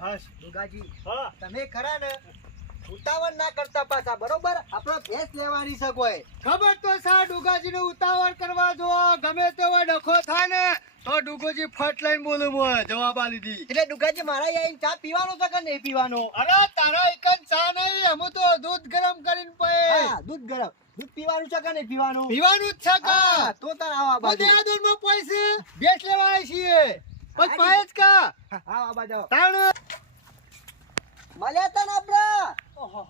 હા દુગાજી હા તમે ખરા ને ઉતાવળ ના કરતા પાછા બરોબર આપણે ભેંસ લેવાની છે કોઈ ખબર તો સા ડુગાજી નો ઉતાવળ કરવા જો ગમે તેવો ડખો થાય ને તો ડુગોજી ફટ લઈને બોલું બોલ જવાબ આલી દી. એટલે દુગાજી મારા આઈને ચા પીવાનો છે કે નહીં પીવાનો? અરે તારા એક જ ચા નહીં અમે તો દૂધ ગરમ કરીને પીએ. હા દૂધ ગરમ દૂધ પીવાનું છે કે નહીં પીવાનું? પીવાનું જ છે કા હા, તો તાર આવા બાજુ દેહાદુર માં પૈસે બેસ લેવા આવી છીએ પછી પાય જ કા આવા બાજુ તાણ મળ્યા તા ને આપડા ઓહો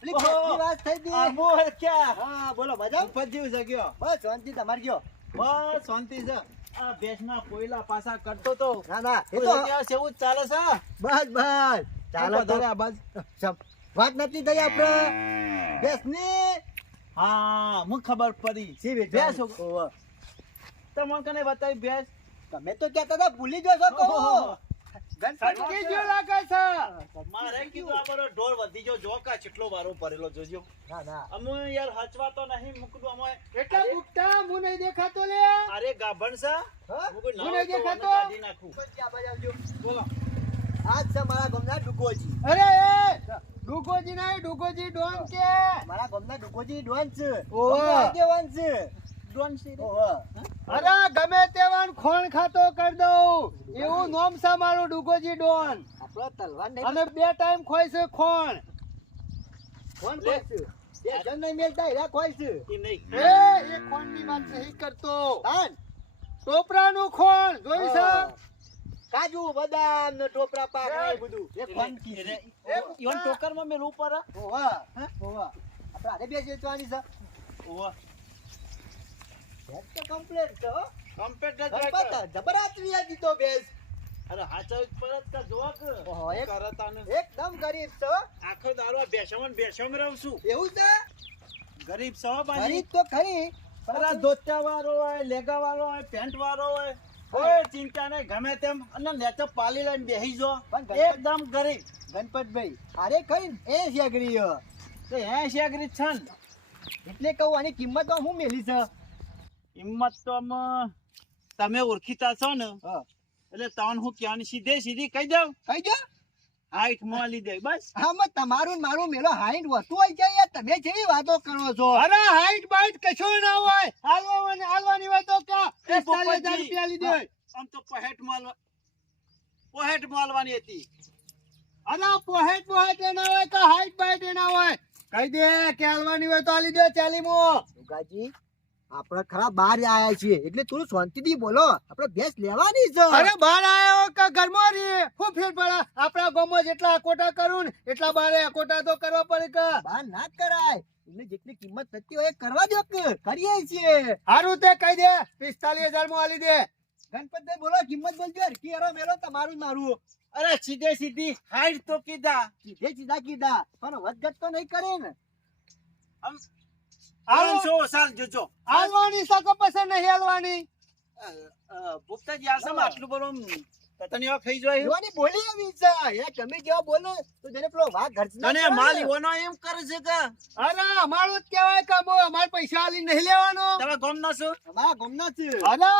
પેલી ભેંસની વાત થઈ હતી. આ મોહ ક્યાં હા બોલો મજા ઉપજીવ જગ્યો બસ શાંતિ તમારી ગયો બસ શાંતિ છે આ બેસના કોયલા પાસા કરતો તો ના ના એ એ તો તો સેવું જ ચાલે છે બસ બસ ચાલો તો આ બાજ વાત નથી થઈ આપણે ભેંસની હા મને ખબર પડી સી ભેંસ ભેંસ ઓહો. તમને કને બતાવી ભેંસ તમે તો કહેતા હતા ભૂલી ગયો છો કહો સટકી ગયો લાગે છે મારે કીધું આ બરો ઢોર વધી ગયો જો કા કેટલો વારો ભરેલો જોજો ના ના અમે યાર હચવા તો નહીં મુકડું અમે એટલા ભૂખતા હું નહીં દેખાતો લે અરે ગાભણ છે હા? હું નહીં દેખાતો કાઢી નાખું આ બાજુ આવજો. બોલો આજ છે મારા ગામના ડુકોજી અરે એ ડુગોજી નહીં ડુગોજી ડોન કે મારા ગામના ડુકોજી ડોન છે ઓહો. ગામના આગેવાન છે ડોન છે ઓહો. અરે ગમે તેવાન ખોણ ખાતો કરી દઉં એવું નામ છે મારું ડુગોજી ડોન આપણો તલવાર નહીં અને 2 ટાઈમ ખોય છે ખોણ કોણ ખોય છે? બે જણ નહીં મેલતા એરા ખોય છે એ ખોણની વાત નહીં કરતો તાન ટોપરાનું ખોણ જોઈ છે કાજુ બદામ ને ટોપરા પાક ને એ બધું એ કોણ કી છે? ઈવન ટોકરમાં મેલું ઉપર ઓહો. ઓહો. આપણે આને બે વેચવાની છે ઓવા ભેંસ તો કમ્પ્લીટ છે હો. કમ્પ્યુટર ગણપત જબરાત વિયા દીધો ભેંસ. અરે હાચા પરત કા જોવા કે ઓહો, એક- કરતાને એકદમ ગરીબ છે હો. આખો દારો બેસમ રહું છું એવું છે ગરીબ સો બાજી ગરીબ તો ખરી અરે ધોતા વાળો હોય લેગા વાળો હોય પેન્ટ વાળો હોય કોઈ ચિંતા નહીં ગમે તેમ અને નેચો પાલી લઈને બેહી જો પણ ગણપત- એકદમ ગરીબ ગણપતભાઈ અરે ખરી એ શેગરી તો હે શેગરી છન એટલે કહું આની કિંમત તો હું મેલી છે હિંમત તો તમે ઓળખીતા છો ને હા. એટલે તન હું ક્યાં સીધી કહી દઉં કઈ દો હાઈટ માં લીધે બસ આમાં તમારું ને મારું મેલો હાઈટ વધતું હોય છે યાર તમે કેવી વાતો કરો છો અરે હાઈટ બાઈટ કશો ના હોય હાલવાની હોય તો ક્યાં 45,000 રૂપિયા લીધે આમ તો પોહેટ માલવાની હતી અરે પોહેટ ના હોય કે હાઈટ બાઈટ ના હોય કહી દે કે હાલવાની હોય તો હાલી દે ચાલીમો દુગાજી આપણે ખરા બહાર આયા છીએ એટલે થોડું શાંતિથી બોલો આપણે ભેંસ લેવાની છે અરે બહાર આયો કે ઘરમાં રહી શું ફેર પડે આપણા ગામમાં જેટલા અકોટા કરું ને એટલા બારે અકોટા તો કરવા પડે કે બહાર ના જ કરાય એટલે જેટલી કિંમત થતી હોય એ કરવા દો કે કરીએ છીએ હારું તે કહી દે 45,000 માં હાલી દે ગણપતભાઈ બોલો કિંમત બોલજો હરકી હરો મેલો તમારું ને મારું અરે સીધે સીધી હાઈટ તો કીધા સીધે સીધા કીધા પણ વધઘટ તો નહીં કરે ને સાલ જોજો હાલવાની સકો પસંદ નહીં હાલવાની ભૂપતાજી આસમ આટલું બરો તતનીઓ ખાઈ જોય જોવાની બોલી આવી છે એ તમે જેવા બોલો તો જેને પેલો વાઘ ઘરચના તને કરે માલ ને. ઈવાનો એમ કરે છે કે અરે અમારું જ કહેવાય કે બો અમાર પૈસા આલી નહીં લેવાનો તમે ગોમ ના છો અમારા ગામના છે અરે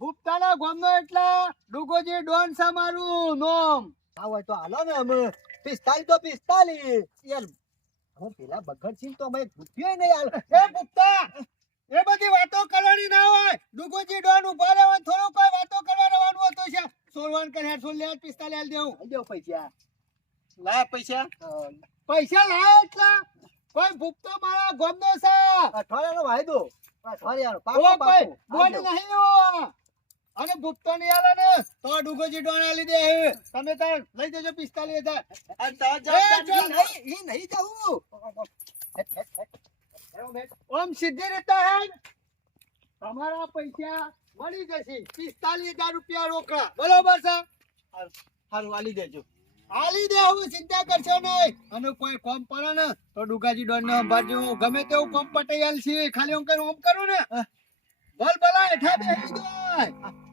ગુપ્તાના ગોમનો એટલે ડુગોજી ડોન છે મારું નોમ હા હોય તો હાલો ને અમે 45 તો 45 યાર હું પેલા બગડ છીન તો અમે રૂપિયો નહીં હાલ એ ગુપ્તા એ બધી વાતો કરવાની ના હોય ડુગોજી ડોન ઉભા રહેવાનું થોડું કોઈ વાતો કરવા રહેવાનું હતું છે સોરવાન કરે સોલ લે 45 દેવું દઈ દો પૈસા લાય પૈસા હા, પૈસા લાય એટલા કોઈ ભૂપતો મારા ગોમનો છે અઠવાડિયાનો વાયદો અઠવાડિયાનો ઓ પાકો કોઈ પાકો બોલ નહીં લો અને ભૂપતો નહીં આલે ને તો ડુગોજી ડોન આલી દે તમે તાર લઈ દેજો 45,000 અને તાર નહીં નહીં જાવું ઓમ સીધી રીતે હે તમારા પૈસા મળી જશે 45,000 રૂપિયા રોકડા બરોબર છે હારું આલી દેજો આલી દે હું ચિંતા કરશો નહીં અને કોઈ કોમ પડે ને તો ડુગાજી ડોન ને બાજુ ગમે તેવું કોમ પટેલ છે ખાલી ઓમ કરું ને બોલ બોલા હેઠા બેસી દો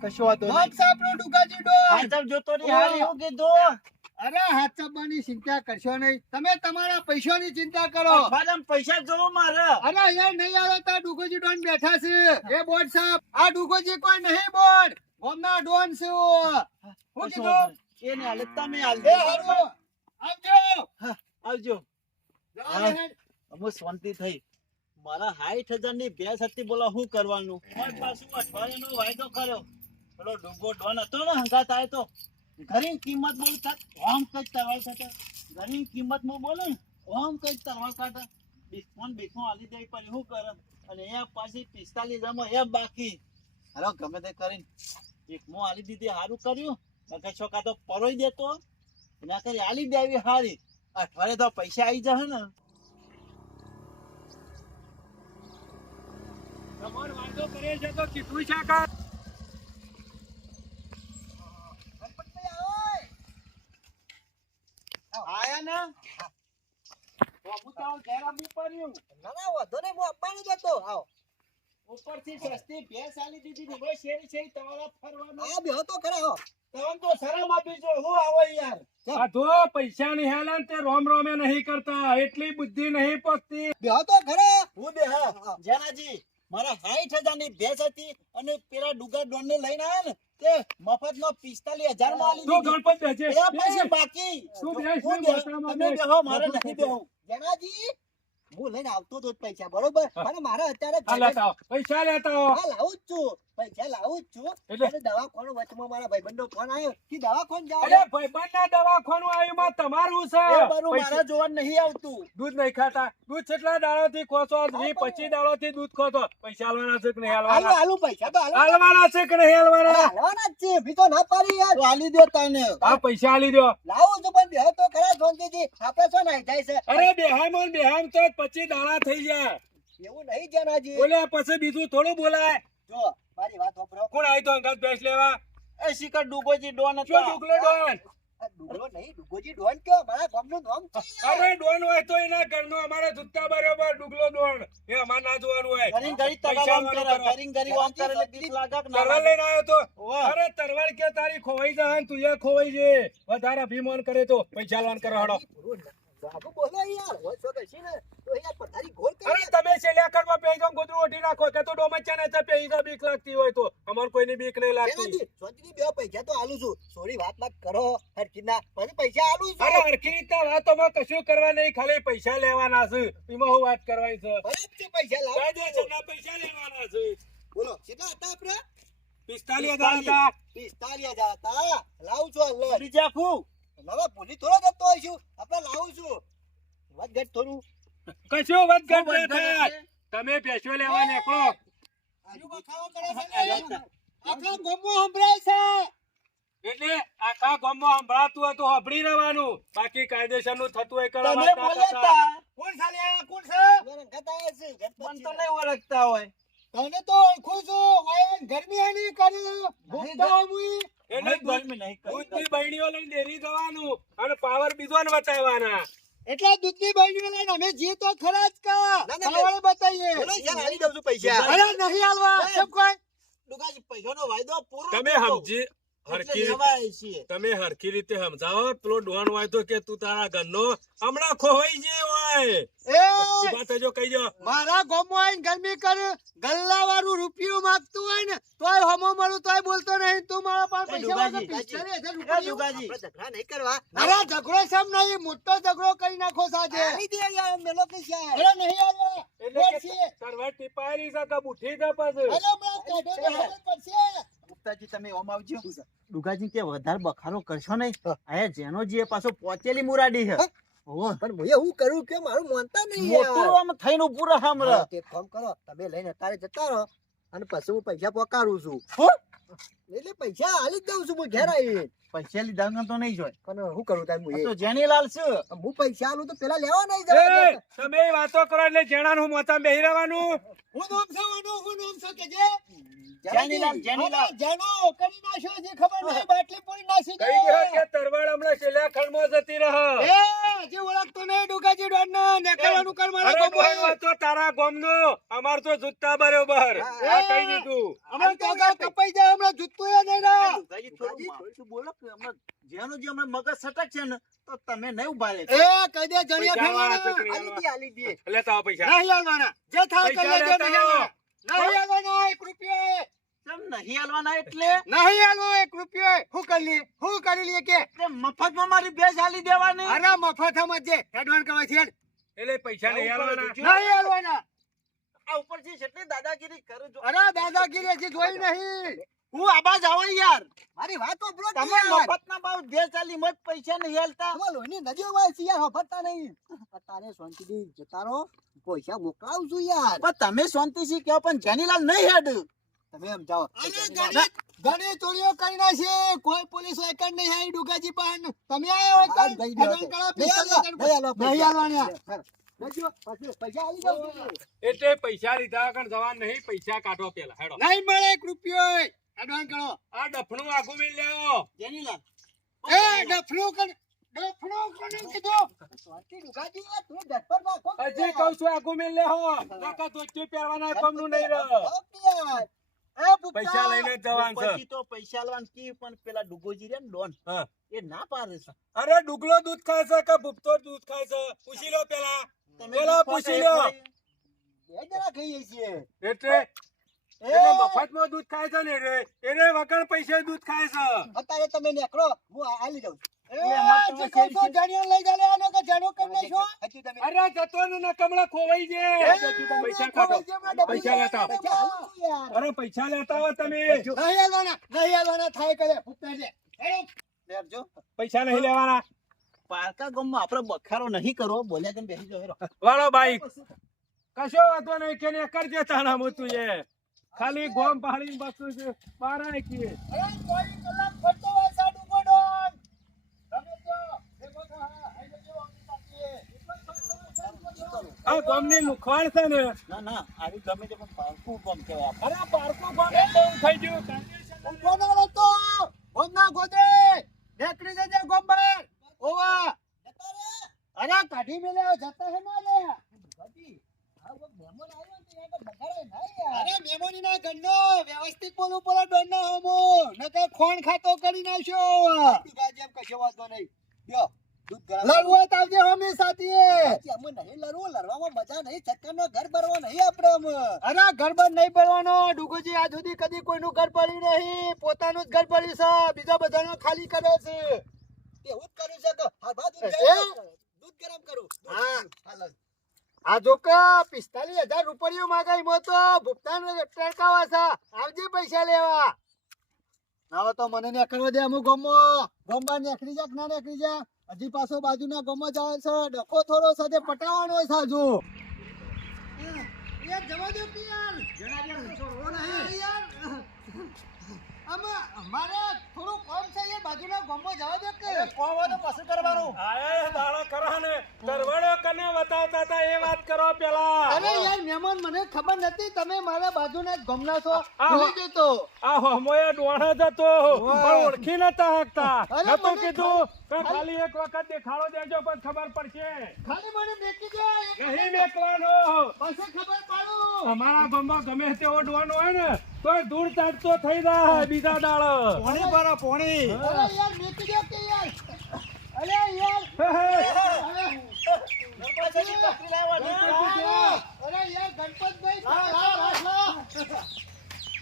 કશો વાતો નામ સાપરો ડુગાજી ડોન હાચમ જોતો નહીં હાલ એવું કીધું અરે હાચબાની ચિંતા કરશો નહીં તમે તમારા પૈસાની ચિંતા કરો પૈસા જોવો મારે અરે એ નહીં આવે તો ડુગોજી ડોન બેઠા છે એ બોર્ડ સાહેબ આ ડુગોજી કોઈ નહીં બોર્ડ ગોમના ડોન છે હું કીધું એને હાલે તમે હાલ એ હારું. આવજો. આવજો જવા દે. અમો શાંતિ થઈ મારા 60,000 ની ભેંસ હતી બોલા શું કરવાનું પણ પાછું અઠવાડિયાનો વાયદો કર્યો પેલો ડુંગો ડોન હતો ને હંગાત આવ્યો તો ઘણી કિંમત બોલ થાત ઓમ કઈ તરવાલ કાઢે ઘણી કિંમત માં બોલે ને ઓમ કઈ તરવાલ કાઢે ડિસ્કાઉન્ટ આલી દે પણ શું કરે અને એ પાછી 45 માં એ બાકી હાલો ગમે તે કરીને એક મો આલી દીધી સારું કર્યું નકર છોકા તો પરોઈ દેતો એના કરી આલી દેવી હારી અઠવાડિયે તો પૈસા આવી જશે ને તમારો વાંધો કરે છે તો કીધું છે કા આયા ને બાબુતાઓ ઘેર આબુ પડ્યું ના ના વાંધો નહીં, હું આપવાનો જ હતો. આવો ઉપરથી સસ્તી ભેંસ આલી દીધી ને ભાઈ શેરી શેરી તમારા ફરવાનું આ બેહો તો ખરા હો. તમે તો શરમ આપી છો હું આવો યાર આ જો પૈસા ની હેલાન તે રોમ રોમે નહીં કરતા એટલી બુદ્ધિ નહીં પકતી બેહો તો ખરા. હું બે હા જેનાજી મારા 60,000 ની ભેંસ હતી અને પેલા ડુગર ડોન ને લઈને આયા ને તે મફત માં 45,000 માં આલી તું દીધી ગણપત બેસે એ પછી બાકી તું બેસ, હું તું બે- બતાવમાં તમે બેસ. બેહો મારે નથી બેહવું જનાજી હું લઈને આવતો તો જ પૈસા, બરોબર, અને મારે અત્યારે આ લેતા આવો, પૈસા લેતા આવો. હા, લાવું જ છું, પૈસા લાવું જ છું. એટલે? અને દવાખાનું વચમાં મારા ભાઈબંધનો ફોન આવ્યો કે દવાખાનું જાઓ. અરે ભાઈબંધના દવાખાનું આવ્યું માં તમારું છે એ બારું પૈસા- મારા જોવા નહીં આવતું દૂધ નહીં ખાતા દૂધ કેટલા દાડો થી ખો છો 20-25 દાડો થી દૂધ ખો છો પૈસા હાલવાના છે કે નહીં હાલો, હાલવાના હાલો, પૈસા તો હાલો. હાલવાના છે કે નહીં હાલવાના હાલવાના જ છે, બી તો ના પાડી યાર. તો આલી દો તને આ પૈસા આલી દો લાવું છું પણ બેહો તો ખરા શાંતિથી. આપણે શું નાઈ જાય છે? અરે બેહામ તો 25 દાડા થઈ જાય એવું નહીં જનાજી. બોલ્યા પછી બીજું થોડું બોલાય જો મારી વાત સાંભળો. કોણ આવી તો અંગાત બેસ લેવા એ શિખર ડુગોજી ડોન શું હતા ડુગલો ડોન આ ડુગરો નહીં, ડુગોજી ડોન કયો? મારા ગામનું નામ છે યાર. અરે ડોન હોય તો એના ઘરનો અમારે જુત્તા બરોબર ડુગલો ડોન એ અમારે ના જોવાનું હોય ગરી ગરી પૈસા તગામ વાળો કરે કરો. ગરી ઓમ કરે એટલે બીક લાગે કે ના તરવાર લાગે? લઈને આવ્યો તો વાહ. અરે તરવાર કે તારી ખોવાઈ જાય તું એ ખોવાઈ છે વધારે અભિમાન કરે તો પૈસા લોન કરો હડો બાબુ બોલો યાર, હોય તો કશી ને તો યાર પથારી ગોળ કરી અરે તમે છેલ્યા કરવા પેઈ તો ગોદરું ઓઢી નાખો કે તો ડોમચ્યા ને પેઈ તો બીક લાગતી હોય તો અમાર કોઈની બીક નહીં લાગતી એનાથી શાંતિથી બેહો, પૈસા તો આલું છું. સોરી વાત મત કરો હરકીના, પછી પૈસા આલું છું. અરે હરખી રીતના વાતોમાં કશું કરવા નહીં ખાલી પૈસા લેવાના છે એમાં હું વાત કરવાની છે ભલે જ છે, પૈસા લાવો. કાયદેસરના પૈસા લેવાના છે બોલો કેટલા હતા આપણે? 45,000 હતા 45,000 હતા. લાવું છું હાલ. ગરી જાખું. હવે ભૂલી થોડો જતો હોઈશું, આપણે લાવું છું. વાત ઘટ થોડું. કશું વધઘટ શું ના વધઘટ થાય હશે? તમે પેશો લેવા નીકળો આજુ બખાવો કરે છે ને? આખા ગામમાં સંભળાય છે. એટલે આખા ગામમાં સંભળાતું હતું સાંભળી રહેવાનું બાકી કાયદેસરનું થતું હોય કરવા તમે વાત ના બોલ્યા કરતા. તા. કોણ સાલ્યા? કોણ છે? મારા ઘાટા આવ્યા છે, ગણપત મને તો છે. નહીં ઓળખતા હોય તને તો ઓળખું છું. વાયન ગરમી આની કરી. ભૂખતા મુઈ. એટલે ગરમી નહીં કરી. દૂધની બરણીઓ લઈને ડેરી જવાનું અને પાવર બીજોને બતાવવાના એટલે દૂધની બરણીઓ લઈને અમે જીએ તો ખરા જ કા. ના, ના, પાવડે બતાઈએ. બોલો યાર, આલી દઉં છું પૈસા. અરે નહીં હાલવા. કેમ કોઈ? ડુગાજી પૈસાનો વાયદો પૂરો તમે થયો. સમજી એટલે હરખી રીતે લેવા આવીએ છીએ. તમે હરખી રીતે સમજાવો પેલો ડોન હોય તો કે તું તારા ઘરનો હમણાં ખોવાઈ જે હોય એ ઈ વાત જો કહી જો મારા ગામમાં આવીને ગરમી કરે ગલ્લાવાળું રૂપિયો માંગતું હોય ને તોય હમો મળું તોય બોલતો નહીં. તું મારા પાસે એ પૈસા ડુગાજી, માંગે 45,000 એ રૂપિયા. ડુગાજી. આપણે ઝઘડા નહીં કરવા. અરે ઝઘડો સમ નહીં, મોટો ઝઘડો કરી નાખો સાજે. આલી દે યાર, મેલો કે છે. અરે નહીં હાલવા. એટલે કોણ કે છે? તરવાર ટીપાયેલી છે કે બુઠી છે પાછું અરે હમણાં કાઢો તો ખબર પડશે. ગુપ્તાજી તમે ઓમ આવજો. ડુગાજી કે વધારે બખારો કરશો નહીં આયા જેનો જે પાછો પહોંચેલી મુરાડી છે ઓહો. પણ હું એવું કરું કે મારું માનતા નહીં મોટું યાર. આમ થઈને ઊભું રહે હમણાં. હા, તે એક કામ કરો, તમે લઈને અત્યારે જતા રહો અને પછી હું પૈસા પકારું છું. હું? એટલે પૈસા આલી જ દઉં છું હું ઘેર આવીને. પૈસા લીધા વગર તો નહીં જોય. પણ શું કરું તાર આ હું તો જેનીલાલ છે. હું પૈસા આલું તો પેલા લેવા નહીં એ, જવા. તમે વાતો કરો એટલે જણાનું મોતા બેહી રહેવાનું હું નામ છે વાનું, હું નામ છે કે જે? જેનીલાલ જેનીલાલ. હવે જાણો કરી નાખ્યો છે ખબર નહીં, બાટલી પૂરી નાસી કઈ ગયો ગયો. કે તરવાર હમણાં છેલ્લા ખંડમાં જતી રહે એ હજી ઓળખતો નહીં ડુગાજી ડોનને. નેકળવાનું કર મારા અરે ગામમાં. ડોન હોય તો તારા ગામનો અમાર તો જુત્તા બરોબર આ કહી દીધું હમણાં તો આગળ કપાઈ જાય, હમણાં જૂતું એ નહીં રહે. ડુગાજી થોડું માથું બોલો કે હમણાં જેનો જે હમણાં મગજ સટક છે ને તો તમે નહીં ઉભા રહે. એ કહી દે જણિયા પૈસા વાળા ફેરવાના. છોકરી આલી દે, આલી દે. લેતા આવો પૈસા નહીં હાલવાના. જે થાય કરી પૈસા લેજો, લેતા નહીં આવો. હાલવાના. નહીં હાલવાના, 1 રૂપિયો. કેમ નહીં હાલવાના એટલે નહીં આલો 1 રૂપિયો હું કરી લઈએ કે મફતમાં મારી ભેંસ હાલી દેવાની અરે મફતમાં જે એડવાન્સ કરવા છે એટલે પૈસા નહીં આલવાના. નહીં આલવાના આ ઉપરથી જેટલી દાદાગીરી કરું છું અરે દાદાગીરી હજી જોઈ નહીં હું આબાજ આવો યાર મારી વાત તો બ્રો તમે મફતના ભાવ ભેંસ હાલી મત પૈસા નહીં હાલતા લોહીની નદીઓ વાય છે યાર હફરતા નહીં તારે શાંતિથી જતા રહો પૈસા મોકલાવું છું યાર પણ તમે શાંતિથી કહો પણ જાનીલાલ નહીં હેડ તમે એમ જાઓ ઘણી ચોરીઓ કરી નાખી કોઈ પોલીસ એકડ નહીં આવી ડુગાજી પણ તમે આવ્યા હોય હા, તો ગઈ રહ્યો એડવાન્સ કરવા નહીં આલો, નહીં આલવાના નદીઓ પાછું પૈસા આલી જાઉં છું. એટલે પૈસા લીધા વગર જવા નહીં. પૈસા કાઢો પેલા હેડો. નહીં મળે 1 રૂપિયો એડવાન્સ કરો આ ડફણું આગું મેલ લેવો. જાનીલાલ એ ડફણું કોને કીધું શાંતિ ડુગાજી યાર, તમે ડફર નાખો કે હજી કહું છું આગું મેલ લેવો. નકર ધોતિયું પહેરવાના કોમનું નહીં રહે. જાઓ કે યાર. એ ભૂપતા, પૈસા લઈને જ જવાનું છે. પછી તો પૈસા આલવાનું કી પણ પેલા ડુગોજી રે ને ડોન હા. એ ના પાડે છે અરે ડુગલો દૂધ ખાય છે કે ભૂપતો દૂધ ખાય છે? પૂછી લો પેલા. તમે પેલા પૂછી લો. બે જણા ખાઈએ છીએ એટલે એટલે મફતમાં દૂધ ખાય છે ને એને વગર પૈસે દૂધ ખાય છે. અત્યારે તમે નીકળો હું આલી જાઉં છું. એ જે કહું છું, જાણીઓ લઈ જાલે આનો કે જાણો કરી નાખો. હજી તમે અરે જતો ને ના કમળા ખોવાઈ જાય. પૈસા કાઢો. પૈસા લેતા આવો. પૈસા આલું છું યાર. અરે પૈસા લેતા હો તમે. નહીં આલવાના થાય કરે ભૂપતા છે બેસજો. પૈસા નહીં લેવાના. પારકા ગામમાં આપણે બખારો નહીં કરવો બોલ્યા તેમ બેસી જાઓ હેરો. વાળો બાઈક કશો વાંધો નહીં કે ને કરજે તાણા મોતું એ ખાલી ગોમ પહાડી બસ છે બારા કી અરે કોઈ કલાક ફરતો હોય સાડુ ગોડોન તમે જો દેખો તો હા આઈ જો આ ગોમની મુખવાડ છે ને. ના ના આવી ગમે તે પણ પારકું ગામ કહેવાય આપણે. અરે પારકું ગોમ એટલે હું થઈ ગયું. ઉભો તો ગોમના ગોદે નેકડી જજે ગોમ બહાર ઓવા અરે કાઢી મેલે જતા હે ના લે હજી આ વો મહેમાન આવ્યો તો યાર બગાડે ના યાર. અરે મેમોની ના ગંડો વ્યવસ્થિત બોલું પડે ડોન ના હમો નકર ખોણ ખાતો કરી નાખ્યો ડુગાજી એમ કશો વાંધો નહીં. લ્યો, દૂધ ગરમ લડવો તાવજે હમી સાથીએ હજી અમે નહીં લડવું, લડવામાં મજા નહીં, ચક્કરનો ઘર ભરવો નહીં આપણે આમાં. અરે ઘર બંધ નહીં પડવાનો ડુગુજી આજ સુધી કદી કોઈનું ઘર પડ્યું નહીં પોતાનું જ ઘર પડ્યું છે બીજા બધાનું ખાલી કરે છે એવું જ કર્યું છે કે હરભા દૂધ એ? દૂધ ગરમ કરું. હા. હાલો. આ જો કે 45,000 રૂપિયા માંગાઈ મો તો ભુગતાન ટરકાવા છે આવજે પૈસા લેવા હવે તો મને ને કરવા દે અમુક ગમમાં નેકરી જા કે ના નેકરી જા હજી પાછો બાજુના ગમમાં જાય છે ડખો થોડો સાથે પટાવવાનો છે હજુ યાર જવા દો કે યાર જણા યાર છોડવો નહીં યાર અમારે થોડું કામ છે યાર બાજુના ગમમાં જવા દો કે કોમ હોય તો પછી કરવાનું આયે દાડા કરા ને કરવાડો કને બતાવતા હતા એ વાત કરો પેલા. અરે યાર મહેમાન મને ખબર નથી તમે મારા બાજુના જ ગમના છો આ ભૂલી ગયો તો આ હોમોએ ડોણા જતો પણ ઓળખી નતા હકતા. અરે નતો મને કીધું કે ખાલી એક વખત દેખાડો દેજો પણ ખબર પડશે. ખાલી મને મેકી દો નહીં મેકવાનો. પછી ખબર પાડું અમારા ગામમાં ગમે તેવો ડોન હોય ને તોય દૂર તાટતો થઈ જાય બીજા દાડ. પોણી ભરો પોણી. અરે યાર મેકી દો કે યાર અરે યાર ગણપતિની પકડી લાવવાની. અરે યાર ગણપતભાઈ લાવ.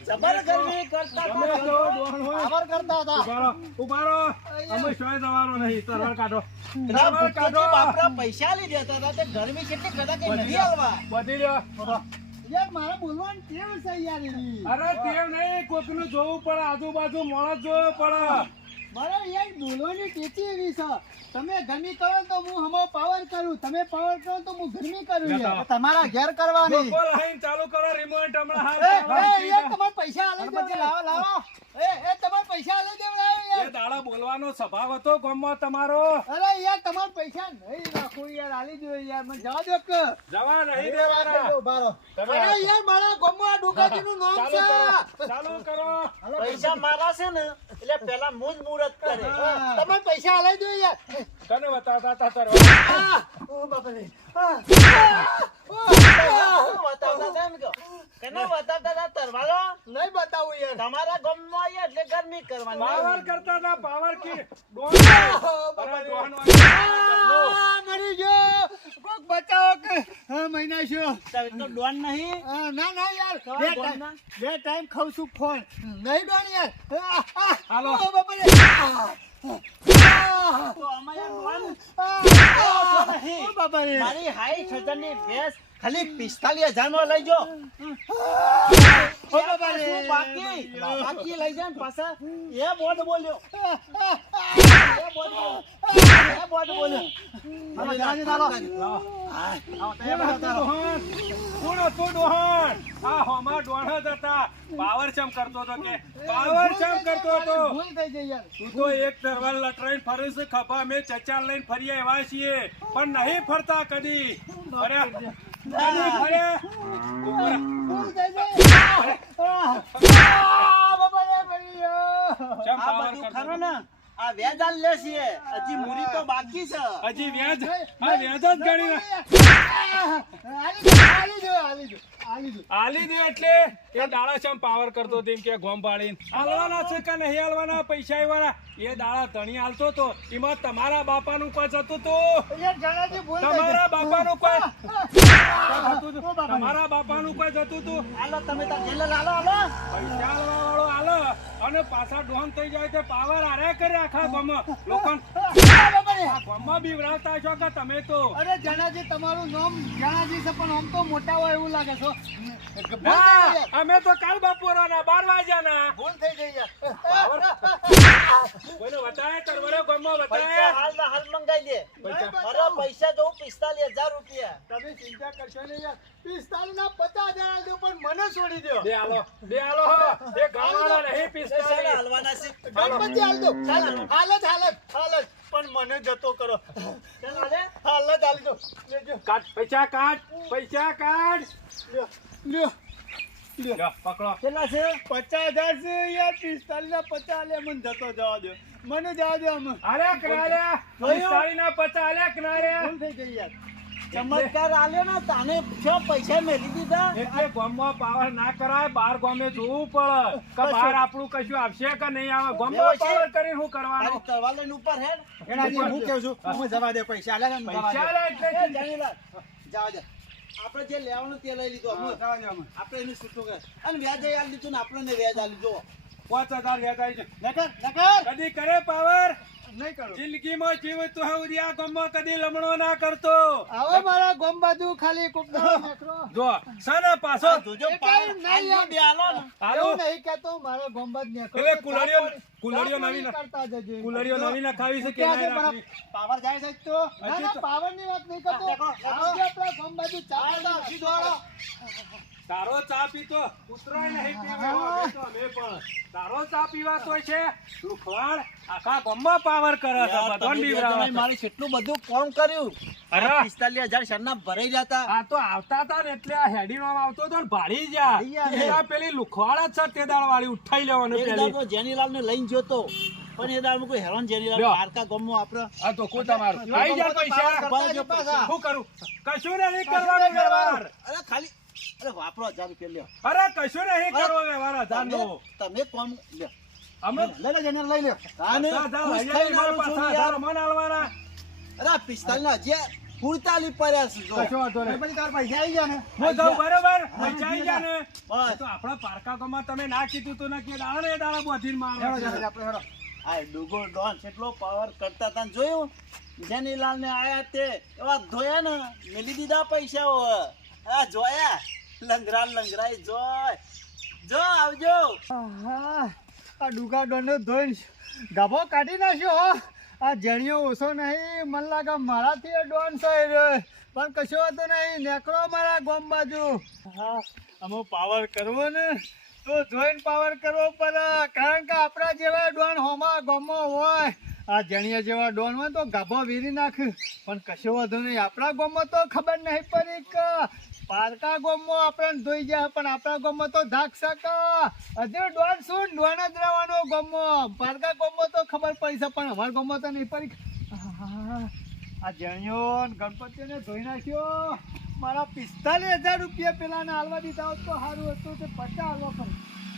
જબર ગરમી કરતા ગમે તેવો ડોન હોય ખબર કરતા હતા ઉભા રહો. અમે શોય જવાનો નહીં. સરળ કાઢો. પેલા સરળ કાઢો. ભૂપતજી બાપરા પૈસા લઈ જતા હતા તે ગરમી કેટલી કદાચ નહીં હાલવા. બધી લ્યો. યાર મારે બોલવાનું કેમ છે યાર એની? અરે તેમ નહીં કોકનું જોવું પડે આજુબાજુ મોણસ જોવું પડે. મારે યાર બોલવાની ટેટી એવી છે તમે ગરમી કરો તો હું હમો પાવર કરું તમે પાવર કરો તો હું ગરમી કરું યાર તમારા ઘેર કરવાની લોકો લાઈન ચાલુ કરો રિમોટ હમણાં હાલ એ ચાલુ થઈ યાર જાય. તમારે પૈસા આલે ગણપતિ લાવો, લાવો. એ તમારે પૈસા આલે દેવડાવે એ યાર દાડા બોલવાનો સ્વભાવ હતો ગામમાં તમારો. અરે યાર તમારે પૈસા નહીં રાખો યાર આલી દો યાર મને જવા દો કે જવા નહીં દેવાના. બારો તમે અરે યાર મારા ગોમમાં ડુગાજીનું નામ ચાલુ છે કરો. ચાલુ કરો. પૈસા મારા છે ને એટલે પેલા મુજ મુહૂર્ત કરે. તમારે પૈસા આલી દો યાર કને બતાવતા હતા તરવા. ઓ બાપા રે શું બતાવતા હતા એમ કહો? કેને બતાવતા હતા તરવાલો? નહીં બતાવું યાર તમારા ગામમાં આયા એટલે ગરમી કરવાની. પાવર કરતા હતા પાવર કી ડોન. અરે ડોન વાળા. મરી ગયો બચાવો કે હા મહિના શું તારે તો ડોન નહીં ના ના યાર તો બે ડોન ટાઈમ ના? બે ટાઈમ ખાઉં છું ફોન નહીં ડોન યાર હાલો. ઓ બાપા રે. તો અમારે ડોન ઓ બાપા રે. મારી 60,000 ની ભેંસ ખાલી 45,000 માં લઈ જો ઓ બાપા રે. બાકી લઈ જાય ને પાછા એ બોધ બોલ્યો હાલો, જણાજી ચાલો. કોણ હતું ડોહન? આ હોમાં ડોહન જ હતા. પાવર ચમ કરતો હતો કે પાવર ચમ કરતો હતો. ભૂલ થઈ ગઈ યાર તું તો એક તરવાર લટરાઈને ફરે છે, ખભા મેં ચચાર લઈને ફરીએ એવા છીએ પણ નહીં ફરતા કદી ફર્યા કદી ફર્યા ભૂલ થઈ ગઈ બાપા રે મરી ગયો. ચમ આ પાવર બધું કરતો ખરો હતો? ને આ વ્યાજ આલ લે છે હજી મૂડી તો બાકી છે હજી વ્યાજ આ વ્યાજ જ ગણી ના. આલી દે એટલે એ દાડા ચમ પાવર કરતો તેમ કે ગોમ પાડીને હાલવાના છે કે નહીં હાલવાના પૈસા આલવાના એ દાડા ધણી હાલતો તો એમાં તમારા બાપાનું કોઈ જતું તો તમારા બાપાનું કોઈ જતું તું. તમારા બાપાનું કોઈ જતું તું હાલો તમે તાર જેલે લાલો હાલો પૈસા આલવા વાળો આલે અને પાછા ડોન થઈ જાય તે પાવર આરે કરે આખા ગામમાં લોકોને આ ગામમાં બીવડાવતા છો કે તમે તો અરે જણાજી તમારું નામ જણાજી છે પણ આમ તો મોટા હોય એવું લાગે છો ના, અમે તો કાલ બપોરના 12 વાગ્યાના ભૂલ થઈ ગઈ યાર. પાવર કોઈને બતાય તરવરે ગામમાં પૈસા બતાય હાલ ના હાલ મંગાઈ દે પૈસા અરે પૈસા જો 45,000 રૂપિયા તમે ચિંતા કરશો નહીં યાર 45 ના 50,000 આલજો પણ મને છોડી દો દે આલો એ ગામવાળા નહીં પૈસા 45 હાલવાના છે ગણપતિ આલજો હાલત પણ મને જતો કરો ચાલ હાલે હાલત આલજો લેજો કાઢ પૈસા કાઢ લ્યો લ્યો લ્યો, પકડો કેટલા છે 50,000 છે યાર 45 ના 50 લે મને જતો જવા દો મને જવા દો આમ અરે કનારે 45 ના 50 અલે કનારે ભૂલ થઈ ગઈ યાર ચમત્કાર આલ્યો ને તાને શું પૈસા મેલી દીધા એટલે ગામમાં પાવર ના કરાય બાર ગામે જોવું પડે કે બહાર આપણું કશું આવશે કે નહીં આવે ગામમાં પાવર કરીને શું કરવાનું તારી તલવાર લઈને ઉપર હેડ એનાજી હું કેવું છું હું જવા દે પૈસા આલે ને પૈસા લે એટલે એ જાણીલા જવા દે આપણે જે લેવાનું તે લઈ લીધું આપણે જવા દે અમે આપણે એનું છૂટું કર અને વ્યાજ આલી દીધું ને આપણે વ્યાજ આલી જો 5,000 વ્યાજ આવી નકર કદી કરે પાવર નહીં કરું જિંદગીમાં જીવ તો હવે આ ગામમાં કદી લમણો ના કરતો આવો મારા ગોમ બાજુ ખાલી કોક દાડો નેકરો જો સને પાછો જોજો એ પાવર કઈ નહીં આલજો યાર. બે આલો ને હાલો એવું નહીં કહેતો મારો ગોમ બાજુ નેકરો એટલે કુલડીઓ નવી કરતા જજે કુલડીઓ નવી ના ખાવી છે કે ક્યાં છે નહીં પણ રાખવી? પાવર જાય છે તો ના હજી ના તો- પાવર ની વાત નહીં કરતો નેકરો, નેકરો. આવજે આપણા ગોમ બાજુ ચા પાણી નાખી તારો ચા પીતો ઉતરાય નહીં પીવો અમે તો અમે પણ તારો ચા પીવાતો છે લુખવાડ આખા ગામમાં પાવર કરે છે યાર, બધો તમે બે બીવડાવે જણાએ છે. મારે કેટલું બધું કામ કર્યું અરે 45,000 શરના ભરાઈ જતા આ તો આવતા હતા ને એટલે આ હેડી નો આવતો હતો ને ભાડી જા ભાડી જા. એ આ પેલી લુખવાડ જ છે તે દાળ વાળી ઉઠાઈ લેવાનું એક પેલી દાડો જેનીલાલ ને લઈને જોતો પણ એ દાડો કોઈ હેરાન જેનીલાલ લ્યો. પારકા ગામમાં આપણે આ તો કોઈ તમારું આઈ જા પૈસા કરતા જ પાછા. શું કરું કશું નહીં કરવાનું વ્યવહાર અરે ખાલી અરે વાપરો 1,000 રૂપિયા લ્યો અરે કશું નહીં કરવો વ્યવહાર હજારનો. તમે કોમ લ્યો અમે લઈ લે જેને લઈ લે આને હજાર ખુશ હજાર થઈને મારા આવું છું પાછા યાર. હજાર મને આલવાના. અરે 45 જે 45 પડ્યા છે જો. કશો વાંધો નહીં. પછી તાર પૈસા આવી ગયા ને હું જાઉં બરોબર પૈસા આઈ ગયા ને બસ. એ તો આપણા પારકા ગામમાં તમે ના કીધું તું ને કે દાડા ને એ દાડા બોધીને મારો હેડો જરા આપણે હેડો આ ડુગો ડોન કેટલો પાવર કરતા તા જોયું જેનીલાલ ને આયા તે એવા ધોયા ને મેલી દીધા પૈસા આ જોયા લંગરાઈ જોય જો આવજો આહા, આ ડુગા ડોને ધોઈને ગાભો કાઢી નાખ્યો હો આ જણિયો ઓછો નહીં મન લાગે મારાથી એ ડોન છે રે. પણ કશો વાંધો નહીં નેકળો મારા ગોમ બાજુ હા અમે પાવર કરવો ને તો જોઈને પાવર કરવો પડે કારણ કે આપણા જેવા ડોન હોમાં ગોમમાં હોય આ જણિયા જેવા ડોન હોય તો ગાભો વીરી નાખ પણ કશો વાંધો નહીં આપણા ગોમમાં તો ખબર નહીં પડી કે પારકા ગોમમાં આપણને ધોઈ જાય પણ આપણા ગોમમાં તો ધાક સકા હજુ ડોન શું ડોન જ રહેવાનો ગોમમાં પારકા ગોમમાં તો ખબર પડી છે પણ અમારા ગોમમાં તો નહીં પડી આહા, આ જણિયો ને ગણપતિને ધોઈ નાખ્યો મારા 45,000 રૂપિયા પેલાને હાલવા દીધા હોત તો સારું હતું તે 50 હાલવા પડે